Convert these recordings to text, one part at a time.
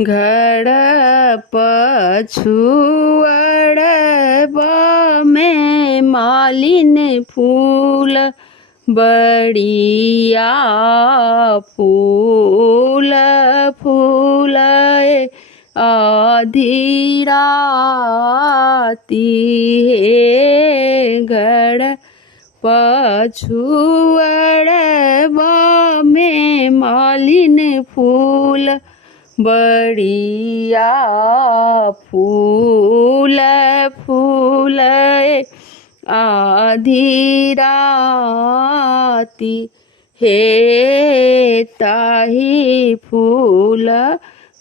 घर पछुअड़बा में मालिन फूल बढ़िया फूल फूलए आधी राती हे घर पछुअड़बा में मालिन फूल बढ़िया फूल फूलए आधी राती हे ताही फूल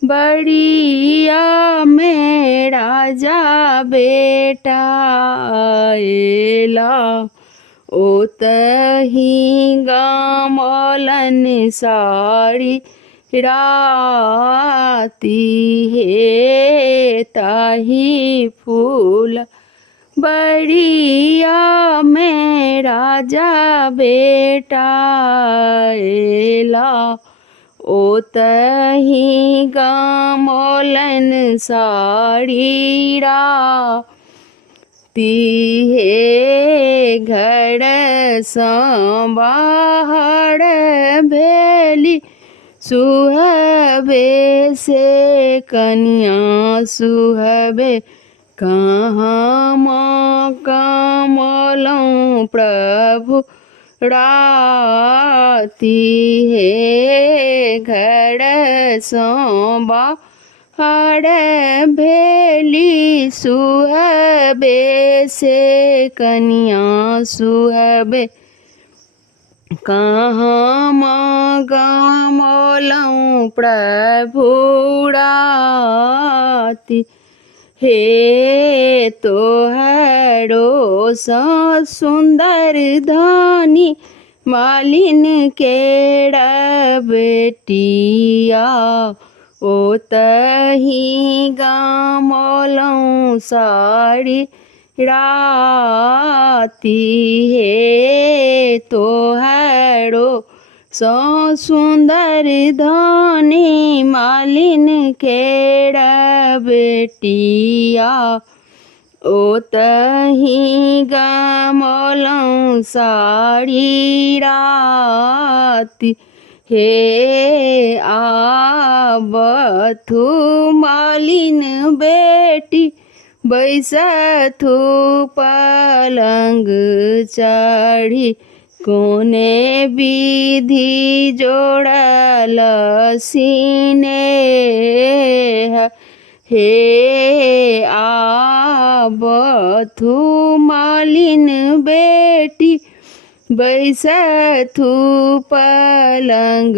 बढ़िया में राजा बेटा एला ओतही गामलन साड़ी राती हे ताही फूल बढ़िया में राजा बेटा एला ओतही गामलन साड़ी राती हे घर संबाहर भेली सुहबे से कन्या सुहबे कहाँ माँ कमलों प्रभु राती हे घर संबाहर भेली सुहबे से कन्या सुहबे कहाँ माँ कमलों प्रभु राती हे तोहरो सुंदर धानी मालिन केड़ा बेटिया ओतही गामलों साड़ी राती हे तोहरो सुंदर धानी मालिन केड़ा बेटिया ओतही गामलों साड़ी राती हे आबथु मालिन बेटी बैसथु पलंग चढ़ी कोने विधि जोड़ल सीने हे आबथु मालिन बेटी बैसथु पलंग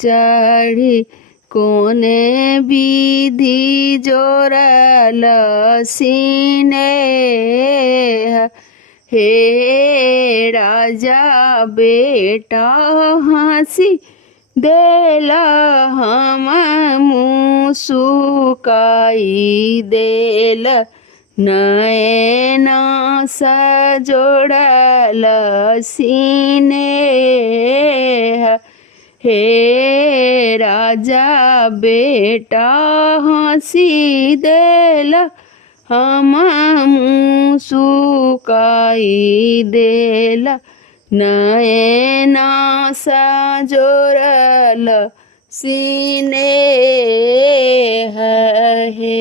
चढ़ी कोने विधि जोड़ल सीने हे राजा बेटा हंसी देला हम मुँह सुकाई देल नैना सजोड़ल सीने हे राजा बेटा हंसी देल हम मुँह सुकाई देल नैना सजोड़ल सीने है।